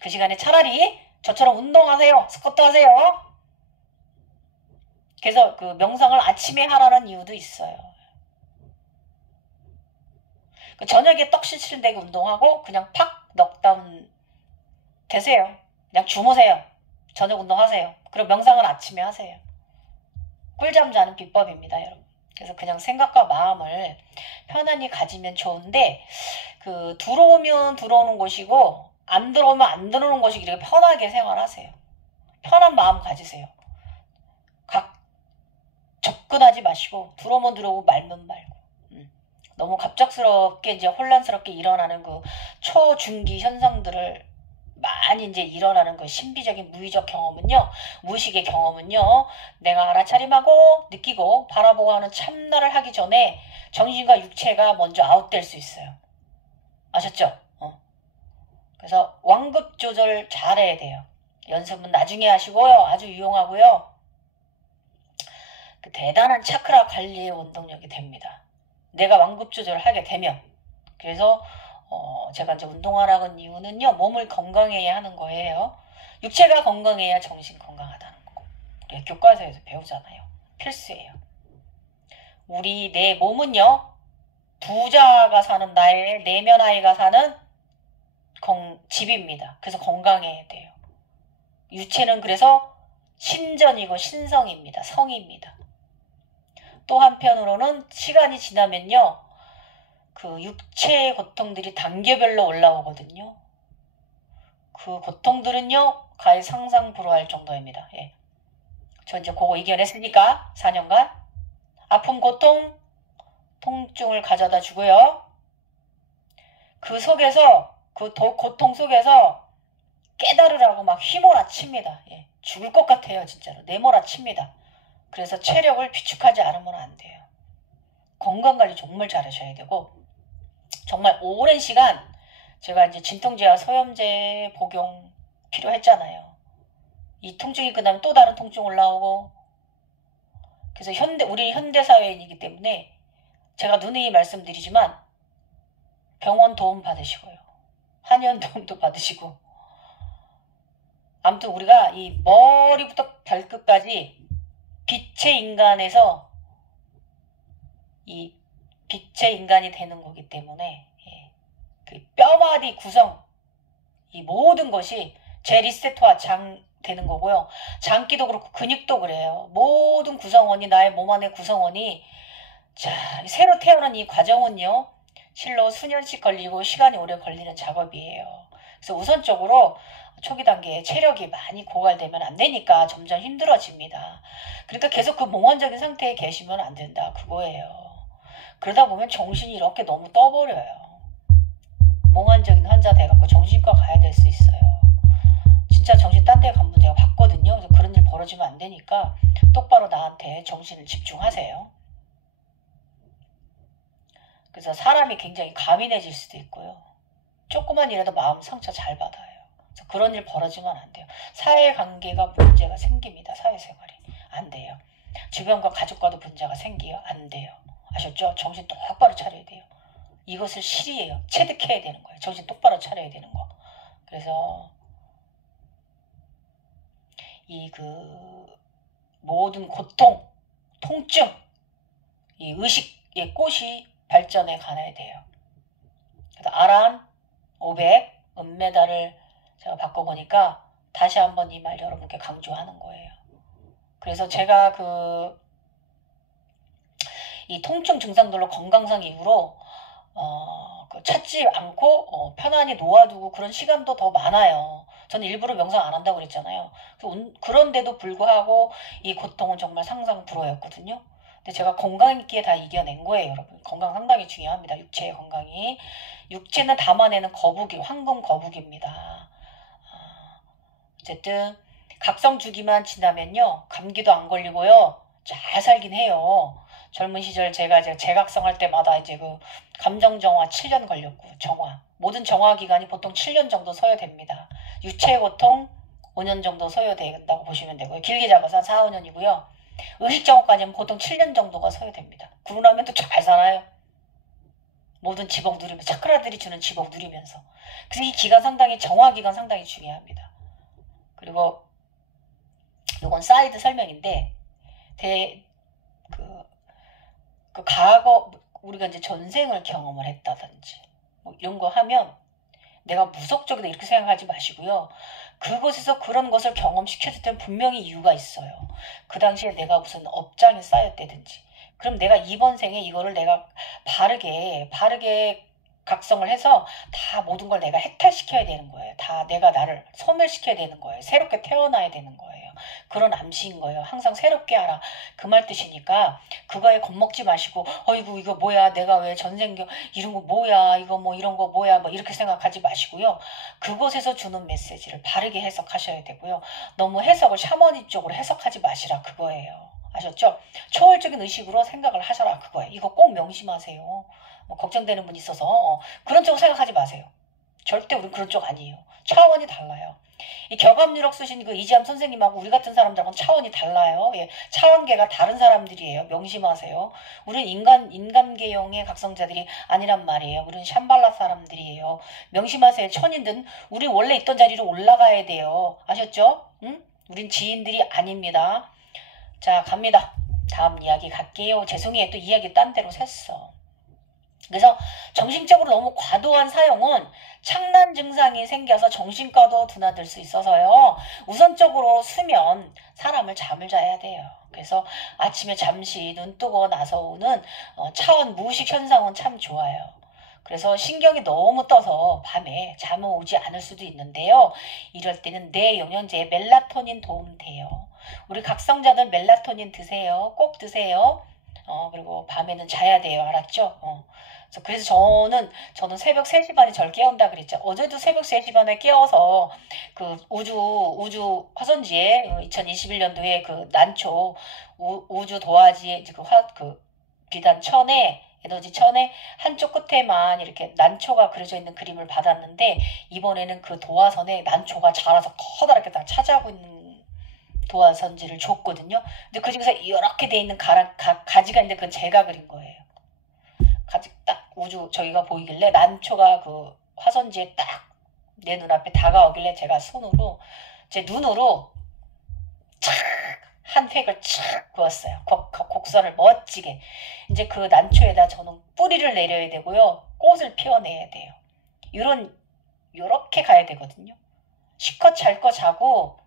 그 시간에 차라리 저처럼 운동하세요. 스쿼트 하세요. 그래서 그 명상을 아침에 하라는 이유도 있어요. 저녁에 떡실실되게 운동하고 그냥 팍 넉다운 되세요. 그냥 주무세요. 저녁 운동하세요. 그리고 명상을 아침에 하세요. 꿀잠 자는 비법입니다, 여러분. 그래서 그냥 생각과 마음을 편안히 가지면 좋은데 들어오면 들어오는 것이고 안 들어오면 안 들어오는 것이고 이렇게 편하게 생활하세요. 편한 마음 가지세요. 접근하지 마시고 들어오면 들어오고 말면 말고 너무 갑작스럽게 이제 혼란스럽게 일어나는 초중기 현상들을 많이 이제 일어나는 신비적인 무의적 경험은요, 무의식의 경험은요, 내가 알아차림하고 느끼고 바라보고 하는 참나를 하기 전에 정신과 육체가 먼저 아웃될 수 있어요. 아셨죠? 그래서 완급 조절 잘해야 돼요. 연습은 나중에 하시고요. 아주 유용하고요. 대단한 차크라 관리의 원동력이 됩니다. 내가 완급 조절을 하게 되면. 그래서 제가 이제 운동하라는 이유는요, 몸을 건강해야 하는 거예요. 육체가 건강해야 정신 건강하다는 거고. 우리 교과서에서 배우잖아요. 필수예요. 내 몸은요, 부자가 사는 나의 내면 아이가 사는 집입니다. 그래서 건강해야 돼요. 유체는 그래서 신전이고 신성입니다. 성입니다. 또 한편으로는 시간이 지나면요, 육체의 고통들이 단계별로 올라오거든요. 그 고통들은요, 가히 상상 불허할 정도입니다. 예. 저 이제 그거 이겨냈으니까 4년간 아픔, 고통, 통증을 가져다 주고요. 그 속에서 고통 속에서 깨달으라고 막 휘몰아칩니다. 예. 죽을 것 같아요, 진짜로. 내몰아칩니다. 그래서 체력을 비축하지 않으면 안 돼요. 건강관리 정말 잘하셔야 되고, 정말 오랜 시간 제가 이제 진통제와 소염제 복용 필요했잖아요. 이 통증이 끝나면 또 다른 통증 올라오고, 그래서 우리 현대사회인이기 때문에 제가 누누이 말씀드리지만 병원 도움 받으시고요. 한의원 도움도 받으시고, 아무튼 우리가 이 머리부터 발끝까지 빛의 인간에서 이 빛의 인간이 되는 거기 때문에 그 뼈마디 구성, 이 모든 것이 재리세트화 되는 거고요. 장기도 그렇고 근육도 그래요. 모든 구성원이, 나의 몸 안의 구성원이, 새로 태어난 이 과정은요, 실로 수년씩 걸리고 시간이 오래 걸리는 작업이에요. 그래서 우선적으로 초기 단계에 체력이 많이 고갈되면 안 되니까 점점 힘들어집니다. 그러니까 계속 그 몽환적인 상태에 계시면 안 된다. 그거예요. 그러다 보면 정신이 이렇게 너무 떠버려요. 몽환적인 환자 돼갖고 정신과 가야 될 수 있어요. 진짜 정신 딴 데 간 분 제가 봤거든요. 그래서 그런 일 벌어지면 안 되니까 똑바로 나한테 정신을 집중하세요. 그래서 사람이 굉장히 가민해질 수도 있고요. 조그만 일에도 마음 상처 잘 받아요. 그래서 그런 일 벌어지면 안 돼요. 사회관계가 문제가 생깁니다. 사회생활이. 안 돼요. 주변과 가족과도 문제가 생겨요. 안 돼요. 아셨죠? 정신 똑바로 차려야 돼요. 이것을 실의해요. 체득해야 되는 거예요. 정신 똑바로 차려야 되는 거. 그래서 이 모든 고통, 통증, 이 의식의 꽃이 발전해 가야 돼요. 그래서 아란 500 은메달을 제가 바꿔보니까 다시 한번 이 말 여러분께 강조하는 거예요. 그래서 제가 이 통증 증상들로 건강상 이후로 찾지 않고 편안히 놓아두고 그런 시간도 더 많아요. 저는 일부러 명상 안 한다고 그랬잖아요. 그런데도 불구하고 이 고통은 정말 상상 불허였거든요. 근데 제가 건강 있게 다 이겨낸 거예요, 여러분. 건강 상당히 중요합니다. 육체의 건강이. 육체는 담아내는 거북이, 황금 거북입니다. 어쨌든 각성 주기만 지나면요, 감기도 안 걸리고요, 잘 살긴 해요. 젊은 시절 제가 재각성할 때마다 이제 감정 정화 7년 걸렸고, 정화. 모든 정화 기간이 보통 7년 정도 소요됩니다. 유체 고통 5년 정도 소요된다고 보시면 되고요. 길게 잡아서 한 4, 5년이고요. 의식 정화까지는 보통 7년 정도가 소요됩니다. 그러고 나면 또 잘 살아요. 모든 지복 누리면서, 차크라들이 주는 지복 누리면서. 그래서 이 기간 상당히, 정화 기간 상당히 중요합니다. 그리고 이건 사이드 설명인데, 과거 우리가 이제 전생을 경험을 했다든지 뭐 이런 거 하면 내가 무속적이다 이렇게 생각하지 마시고요. 그곳에서 그런 것을 경험시켜줄 때는 분명히 이유가 있어요. 그 당시에 내가 무슨 업장이 쌓였다든지, 그럼 내가 이번 생에 이거를 내가 바르게 각성을 해서 다 모든 걸 내가 해탈시켜야 되는 거예요. 다 내가 나를 소멸시켜야 되는 거예요. 새롭게 태어나야 되는 거예요. 그런 암시인 거예요. 항상 새롭게 하라. 그 말 뜻이니까 그거에 겁먹지 마시고 어이구 이거 뭐야, 내가 왜 전생겨 이런 거 뭐야, 이거 뭐 이런 거 뭐야, 뭐 이렇게 생각하지 마시고요. 그곳에서 주는 메시지를 바르게 해석하셔야 되고요. 너무 해석을 샤머니적으로 해석하지 마시라, 그거예요. 아셨죠? 초월적인 의식으로 생각을 하셔라, 그거예요. 이거 꼭 명심하세요. 걱정되는 분 있어서 그런 쪽으로 생각하지 마세요. 절대 우린 그런 쪽 아니에요. 차원이 달라요. 이 결과압유력 쓰신 이지암 선생님하고 우리 같은 사람들하고는 차원이 달라요. 예, 차원계가 다른 사람들이에요. 명심하세요. 우리는 인간계용의 각성자들이 아니란 말이에요. 우리는 샴발라 사람들이에요. 명심하세요. 천인든 우리 원래 있던 자리로 올라가야 돼요. 아셨죠? 응? 우린 지인들이 아닙니다. 자, 갑니다. 다음 이야기 갈게요. 죄송해요. 또 이야기 딴 데로 샜어. 그래서 정신적으로 너무 과도한 사용은 착란 증상이 생겨서 정신과도 드나들 수 있어서요. 우선적으로 수면, 사람을 잠을 자야 돼요. 그래서 아침에 잠시 눈 뜨고 나서 오는 차원 무의식 현상은 참 좋아요. 그래서 신경이 너무 떠서 밤에 잠은 오지 않을 수도 있는데요. 이럴 때는 뇌 영양제 멜라토닌 도움 돼요. 우리 각성자들 멜라토닌 드세요. 꼭 드세요. 그리고 밤에는 자야 돼요. 알았죠? 그래서 저는 새벽 3시 반에 절 깨운다 그랬죠. 어제도 새벽 3시 반에 깨워서 우주 화성지에 2021년도에 난초 우주 도화지에 비단 천에 에너지 천에 한쪽 끝에만 이렇게 난초가 그려져 있는 그림을 받았는데, 이번에는 그 도화선에 난초가 자라서 커다랗게 다 차지하고 있는 도화선지를 줬거든요. 근데 그 중에서 이렇게 돼 있는 가지가 있는데 그건 제가 그린 거예요. 가지 딱 저기가 보이길래 난초가 화선지에 딱 내 눈앞에 다가오길래 제가 제 눈으로 착 한 획을 착 그었어요. 곡선을 멋지게. 이제 그 난초에다 저는 뿌리를 내려야 되고요. 꽃을 피워내야 돼요. 요렇게 가야 되거든요. 실컷 잘 거 자고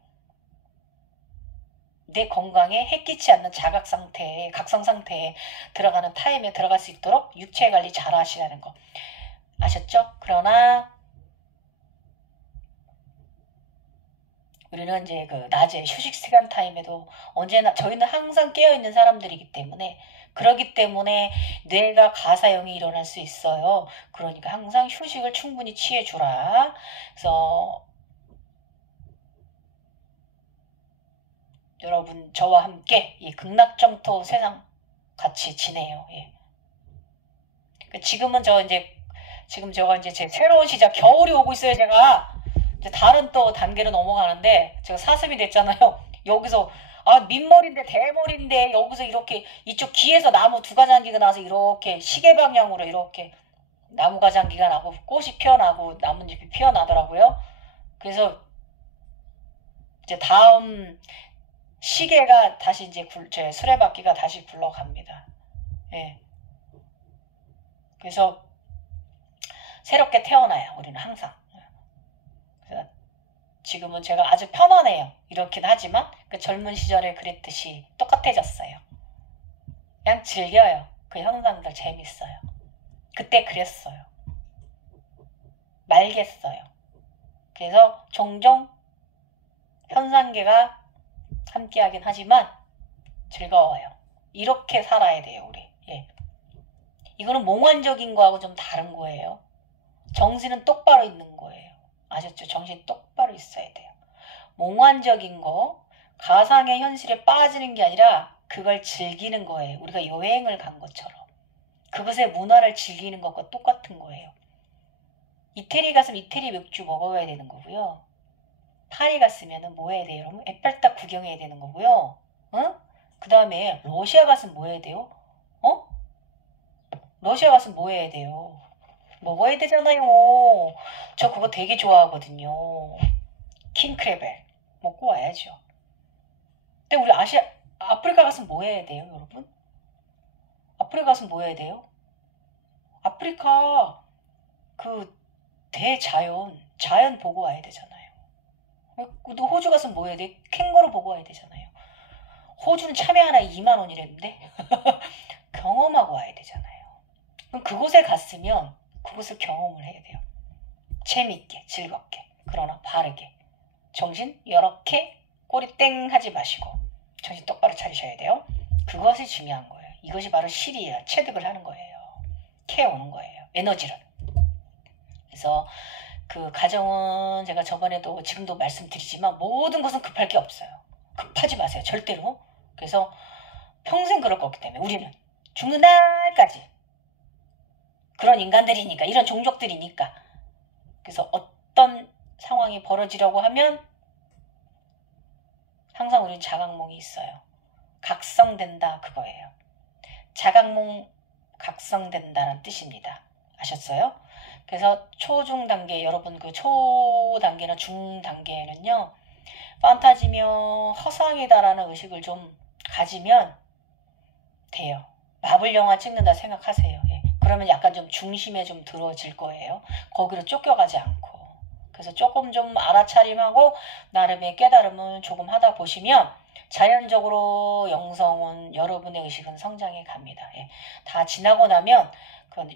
내 건강에 해끼지 않는 각성 상태에 들어가는 타임에 들어갈 수 있도록 육체 관리 잘 하시라는 거. 아셨죠? 그러나 우리는 이제 낮에 휴식 시간 타임에도 언제나 저희는 항상 깨어있는 사람들이기 때문에 그렇기 때문에 뇌가 가사형이 일어날 수 있어요. 그러니까 항상 휴식을 충분히 취해주라. 그래서 여러분 저와 함께 이 극락정토 세상 같이 지내요. 예. 지금은 지금 제가 이제 제 새로운 시작, 겨울이 오고 있어요. 제가 이제 다른 또 단계로 넘어가는데 제가 사슴이 됐잖아요. 여기서 민머리인데 대머리인데 여기서 이렇게 이쪽 귀에서 나무 두 가장기가 나서 이렇게 시계 방향으로 이렇게 나무 가장기가 나고 꽃이 피어나고 나뭇잎이 피어나더라고요. 그래서 이제 다음 시계가 다시 이제 제 수레바퀴가 다시 굴러갑니다. 예. 그래서 새롭게 태어나요. 우리는 항상. 그래서 지금은 제가 아주 편안해요. 이렇긴 하지만 그 젊은 시절에 그랬듯이 똑같아졌어요. 그냥 즐겨요. 그 현상들 재밌어요. 그때 그랬어요. 말겠어요. 그래서 종종 현상계가 함께하긴 하지만 즐거워요. 이렇게 살아야 돼요, 우리. 예. 이거는 몽환적인 거하고 좀 다른 거예요. 정신은 똑바로 있는 거예요. 아셨죠? 정신 똑바로 있어야 돼요. 몽환적인 거, 가상의 현실에 빠지는 게 아니라 그걸 즐기는 거예요. 우리가 여행을 간 것처럼. 그것의 문화를 즐기는 것과 똑같은 거예요. 이태리 갔으면 이태리 맥주 먹어야 되는 거고요. 파리 갔으면 뭐 해야 돼요? 여러분? 에펠탑 구경해야 되는 거고요. 그 다음에 러시아 갔으면 뭐 해야 돼요? 러시아 갔으면 뭐 해야 돼요? 먹어야 되잖아요. 저 그거 되게 좋아하거든요. 킹크레벨 먹고 와야죠. 근데 우리 아프리카 가서 뭐 해야 돼요, 여러분? 아프리카 가서 뭐 해야 돼요? 아프리카 그 자연 보고 와야 되잖아요. 또 호주 가서 뭐 해야 돼? 캥거루 보고 와야 되잖아요. 호주는 참외 하나 2만 원이랬는데 경험하고 와야 되잖아요. 그럼 그곳에 갔으면 그곳을 경험을 해야 돼요. 재밌게, 즐겁게, 그러나 바르게. 정신 이렇게 꼬리 땡 하지 마시고 정신 똑바로 차리셔야 돼요. 그것이 중요한 거예요. 이것이 바로 실이에요. 체득을 하는 거예요. 캐오는 거예요. 에너지를. 그래서 그 가정은 제가 저번에도 지금도 말씀드리지만 모든 것은 급할 게 없어요. 급하지 마세요. 절대로. 그래서 평생 그럴 거기 때문에 우리는 죽는 날까지 그런 인간들이니까, 이런 종족들이니까. 그래서 어떤 상황이 벌어지려고 하면 항상 우리는 자각몽이 있어요. 각성된다 그거예요. 자각몽 각성된다는 뜻입니다. 아셨어요? 그래서 초중 단계, 여러분 그 초 단계나 중 단계에는요, 판타지며 허상이다라는 의식을 좀 가지면 돼요. 마블 영화 찍는다 생각하세요. 예. 그러면 약간 좀 중심에 좀 들어질 거예요. 거기로 쫓겨가지 않고. 그래서 조금 좀 알아차림하고 나름의 깨달음을 조금 하다 보시면 자연적으로 영성은, 여러분의 의식은 성장해 갑니다. 예. 다 지나고 나면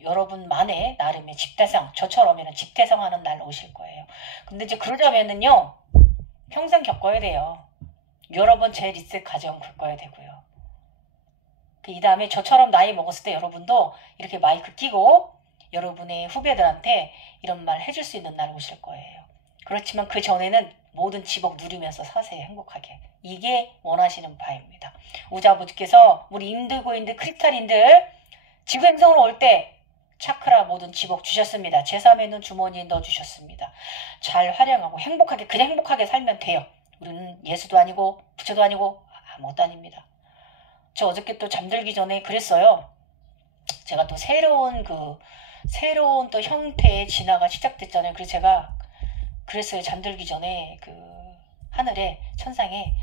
여러분만의 나름의 집대성, 저처럼에는 집대성하는 날 오실 거예요. 근데 이제 그러자면은요, 평생 겪어야 돼요. 여러 번 재리셋 과정 겪어야 되고요. 이 다음에 저처럼 나이 먹었을 때 여러분도 이렇게 마이크 끼고 여러분의 후배들한테 이런 말 해줄 수 있는 날 오실 거예요. 그렇지만 그 전에는 모든 지복 누리면서 사세요. 행복하게. 이게 원하시는 바입니다. 우자부지께서 우리 인드고인들, 크리스탈인들 지구행성으로 올 때 차크라 모든 지복 주셨습니다. 제3의 눈 주머니에 넣어주셨습니다. 잘 활용하고 행복하게, 그냥 행복하게 살면 돼요. 우리는 예수도 아니고 부처도 아니고 아무것도 아닙니다. 저 어저께 또 잠들기 전에 그랬어요. 제가 또 새로운 또 형태의 진화가 시작됐잖아요. 그래서 제가 그랬어요. 잠들기 전에 그 하늘에, 천상에,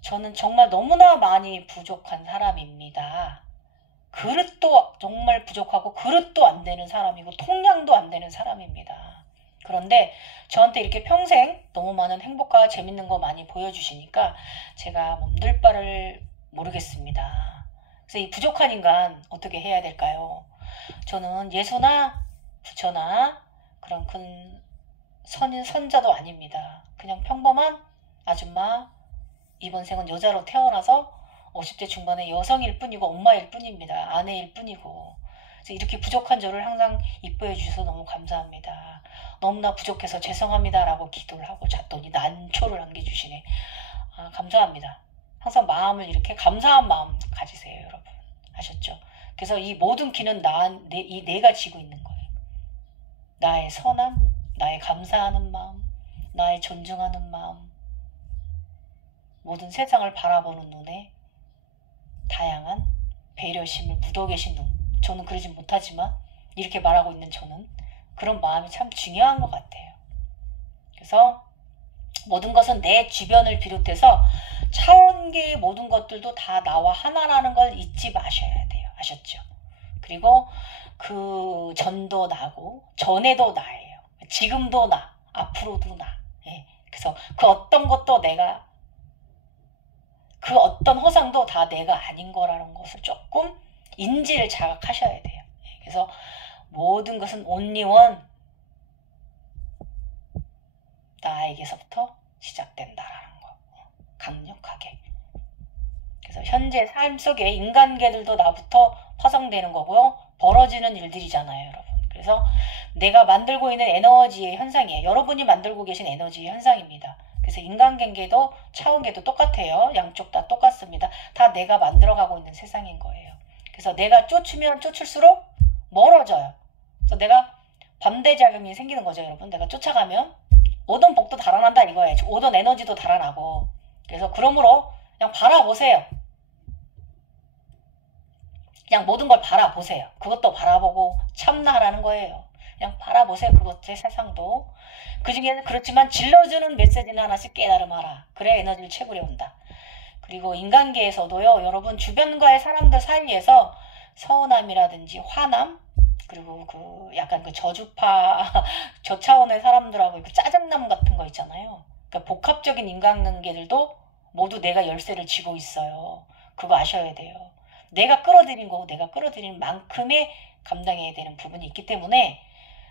저는 정말 너무나 많이 부족한 사람입니다. 그릇도 정말 부족하고 그릇도 안 되는 사람이고 통량도 안 되는 사람입니다. 그런데 저한테 이렇게 평생 너무 많은 행복과 재밌는 거 많이 보여주시니까 제가 몸둘 바를 모르겠습니다. 그래서 이 부족한 인간 어떻게 해야 될까요? 저는 예수나 부처나 그런 큰 선자도 아닙니다. 그냥 평범한 아줌마, 이번 생은 여자로 태어나서 50대 중반의 여성일 뿐이고 엄마일 뿐입니다. 아내일 뿐이고. 그래서 이렇게 부족한 저를 항상 이뻐해 주셔서 너무 감사합니다. 너무나 부족해서 죄송합니다라고 기도를 하고 잤더니 난초를 남겨주시네. 아, 감사합니다. 항상 마음을 이렇게 감사한 마음 가지세요, 여러분. 아셨죠? 그래서 이 모든 기는 내가 지고 있는 거예요. 나의 선함, 나의 감사하는 마음, 나의 존중하는 마음, 모든 세상을 바라보는 눈에 다양한 배려심을 묻어 계신 눈. 저는 그러지 못하지만 이렇게 말하고 있는 저는 그런 마음이 참 중요한 것 같아요. 그래서 모든 것은 내 주변을 비롯해서 차원계의 모든 것들도 다 나와 하나라는 걸 잊지 마셔야 돼요. 아셨죠? 그리고 그 전도 나고 전에도 나예요. 지금도 나, 앞으로도 나. 예. 그래서 그 어떤 것도 내가 그 어떤 허상도 다 내가 아닌 거라는 것을 조금 인지를 자각하셔야 돼요. 그래서 모든 것은 only one 나에게서부터 시작된다라는 거 강력하게. 그래서 현재 삶 속에 인간계들도 나부터 파생되는 거고요. 벌어지는 일들이잖아요, 여러분. 그래서 내가 만들고 있는 에너지의 현상이에요. 여러분이 만들고 계신 에너지의 현상입니다. 그래서 인간관계도 차원계도 똑같아요. 양쪽 다 똑같습니다. 다 내가 만들어가고 있는 세상인 거예요. 그래서 내가 쫓으면 쫓을수록 멀어져요. 그래서 내가 반대작용이 생기는 거죠, 여러분. 내가 쫓아가면 오던 복도 달아난다 이거예요. 오던 에너지도 달아나고. 그래서 그러므로 그냥 바라보세요. 그냥 모든 걸 바라보세요. 그것도 바라보고 참나라는 거예요. 그냥 바라보세요. 그것의 세상도. 그 중에는 그렇지만 질러주는 메시지는 하나씩 깨달음하라. 그래 에너지를 채굴해 온다. 그리고 인간계에서도요. 여러분 주변과의 사람들 사이에서 서운함이라든지 화남 그리고 그 약간 그 저주파 저차원의 사람들하고 그 짜증남 같은 거 있잖아요. 그러니까 복합적인 인간관계들도 모두 내가 열쇠를 쥐고 있어요. 그거 아셔야 돼요. 내가 끌어들인 거고 내가 끌어들인 만큼의 감당해야 되는 부분이 있기 때문에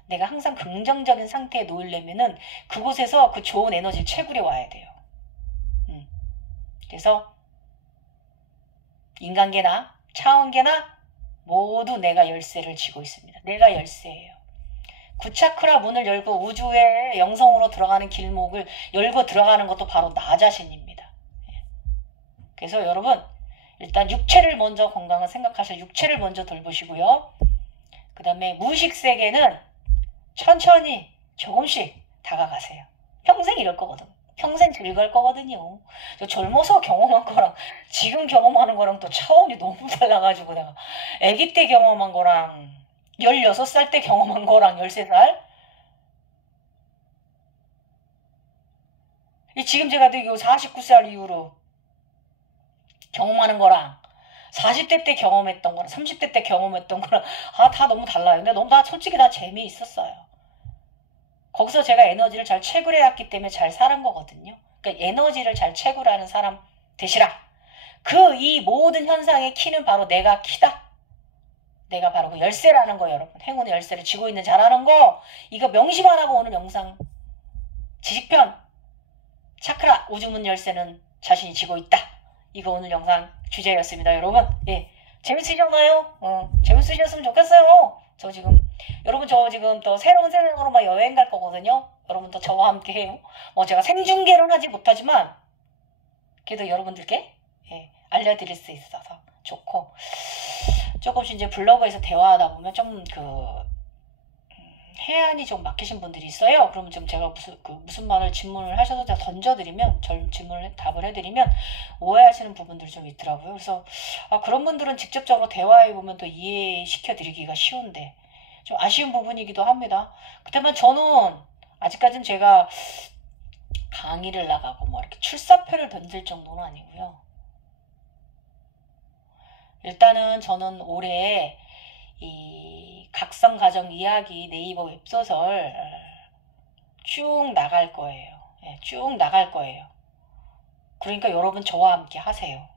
내가 항상 긍정적인 상태에 놓이려면은 그곳에서 그 좋은 에너지를 채굴해 와야 돼요. 그래서 인간계나 차원계나 모두 내가 열쇠를 쥐고 있습니다. 내가 열쇠예요. 구차크라 문을 열고 우주의 영성으로 들어가는 길목을 열고 들어가는 것도 바로 나 자신입니다. 그래서 여러분 일단 육체를 먼저 건강을 생각하셔서 육체를 먼저 돌보시고요. 그 다음에 무의식 세계는 천천히 조금씩 다가가세요. 평생 이럴 거거든. 평생 즐거울 거거든요. 저 젊어서 경험한 거랑 지금 경험하는 거랑 또 차원이 너무 달라가지고 내가 아기 때 경험한 거랑 16살 때 경험한 거랑 13살 지금 제가 되게 49살 이후로 경험하는 거랑 40대 때 경험했던 거랑 30대 때 경험했던 거랑 다 너무 달라요. 근데 너무 다 솔직히 다 재미있었어요. 거기서 제가 에너지를 잘 채굴해왔기 때문에 잘 사는 거거든요. 그러니까 에너지를 잘 채굴하는 사람 되시라. 이 모든 현상의 키는 바로 내가 키다. 내가 바로 그 열쇠라는 거 여러분. 행운의 열쇠를 쥐고 있는 자라는 거. 이거 명심하라고 오늘 영상 지식편 차크라 우주문 열쇠는 자신이 쥐고 있다. 이거 오늘 영상 주제였습니다. 여러분. 예, 재밌으셨나요? 재밌으셨으면 좋겠어요. 여러분 저 지금 또 새로운 세상으로 막 여행 갈 거거든요. 여러분도 저와 함께 해요. 제가 생중계는 하지 못하지만 그래도 여러분들께 알려드릴 수 있어서 좋고 조금씩 이제 블로그에서 대화하다 보면 좀 해안이 좀 막히신 분들이 있어요. 그러면 좀 제가 무슨 말을 질문을 하셔서 제가 던져드리면 질문을 답을 해드리면 오해하시는 부분들이 좀 있더라고요. 그래서 그런 분들은 직접적으로 대화해보면 또 이해시켜드리기가 쉬운데 좀 아쉬운 부분이기도 합니다. 그렇다면 저는 아직까지는 제가 강의를 나가고 이렇게 출사표를 던질 정도는 아니고요. 일단은 저는 올해 이 각성가정 이야기 네이버 웹소설 쭉 나갈 거예요. 쭉 나갈 거예요. 그러니까 여러분 저와 함께 하세요.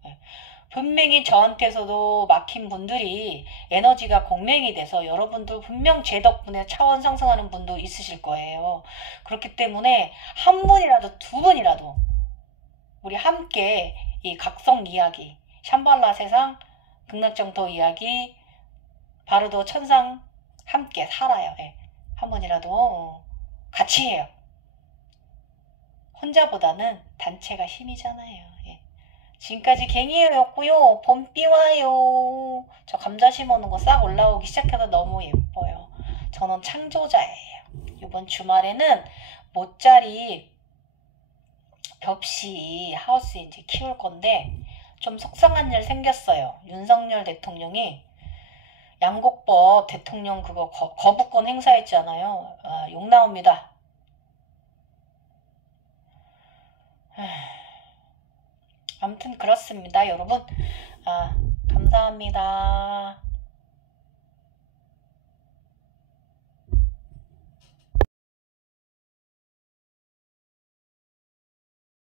분명히 저한테서도 막힌 분들이 에너지가 공명이 돼서 여러분들 분명 제 덕분에 차원 상승하는 분도 있으실 거예요. 그렇기 때문에 한 분이라도 두 분이라도 우리 함께 이 각성 이야기 샴발라 세상, 극락정토 이야기, 바르도 천상 함께 살아요. 예. 한 번이라도 같이 해요. 혼자보다는 단체가 힘이잖아요. 예. 지금까지 갱이였고요. 봄비 와요. 저 감자 심어놓은 거 싹 올라오기 시작해서 너무 예뻐요. 저는 창조자예요. 이번 주말에는 모짜리 벽시 하우스 이제 키울 건데 좀 속상한 일 생겼어요. 윤석열 대통령이 양곡법 대통령 그거 거부권 행사했잖아요. 아, 욕 나옵니다. 아무튼 그렇습니다, 여러분. 아, 감사합니다.